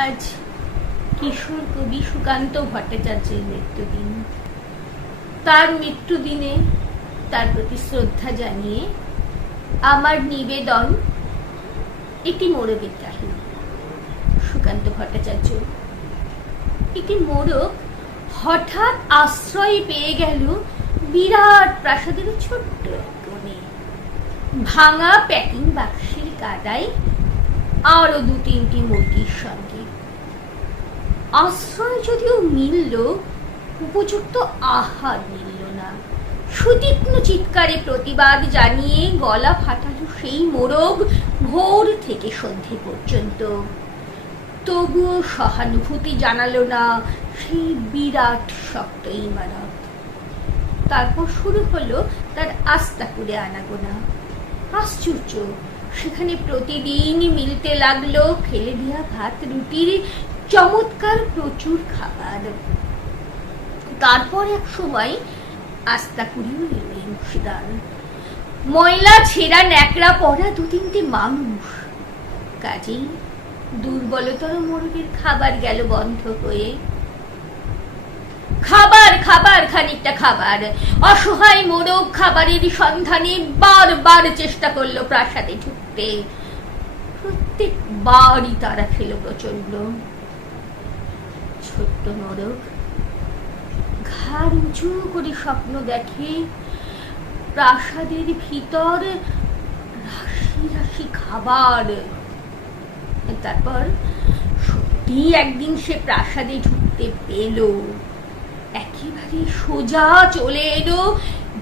আজ কিশোর কবি সুকান্ত ভট্টাচার্যের মৃত্যুদিন। তার মৃত্যুদিনে তার প্রতি শ্রদ্ধা জানিয়ে আমার নিবেদন একটি মোরগের কাহিনী। সুকান্ত ভট্টাচার্য একটি মোরগ হঠাৎ আশ্রয় পেয়ে গেল বিরাট প্রাসাদের ছোট্ট কোণে। ভাঙা প্যাকিং বাক্সের গাদায় আরো 2-3টি মুরগির সঙ্গে। আশ্রয় যদিও মিলল, উপযুক্ত আহার মিলল না। সুতীক্ষ্ণ চিৎকারে প্রতিবাদ জানিয়ে গলা ফাটালো সেই মোরগ ভোর থেকে সন্ধে পর্যন্ত। তবুও সহানুভূতি জানালো না সেই বিরাট শক্ত ইমারত। তারপর শুরু হলো তার আস্তাকুড়ে আনাগোনা। আশ্চর্য, সেখানে প্রতিদিন মিলতে লাগলো ফেলে দেওয়া ভাত রুটির চমৎকার প্রচুর খাবার। তারপর এক সময় আস্তাকুড়েও এলো মুশদার। ময়লা ছেঁড়া ন্যাকড়া পড়া 2-3টে মানুষ। কাজেই দুর্বলতর মোরগের খাবার গেল বন্ধ হয়ে। খাবার খাবার খানিকটা খাবার। অসহায় মোরগ খাবারের সন্ধানে বারবার চেষ্টা করলো প্রাসাদে ঢুকতে। প্রত্যেকবারই তারা খেল প্রচন্ড। ছোট্ট মোরগ ঘাড় উঁচু করে স্বপ্ন দেখে প্রাসাদের ভিতর রাশি রাশি খাবার। তারপর সত্যি একদিন সে প্রাসাদে ঢুকতে পেল। একেবারে সোজা চলে এলো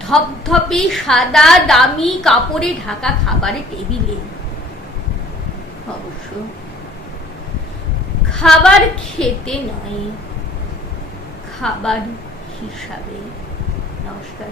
ধপধপে সাদা দামি কাপড়ে ঢাকা খাবারের টেবিলে। অবশ্য খাবার খেতে নয়, খাবার হিসাবে। নমস্কার।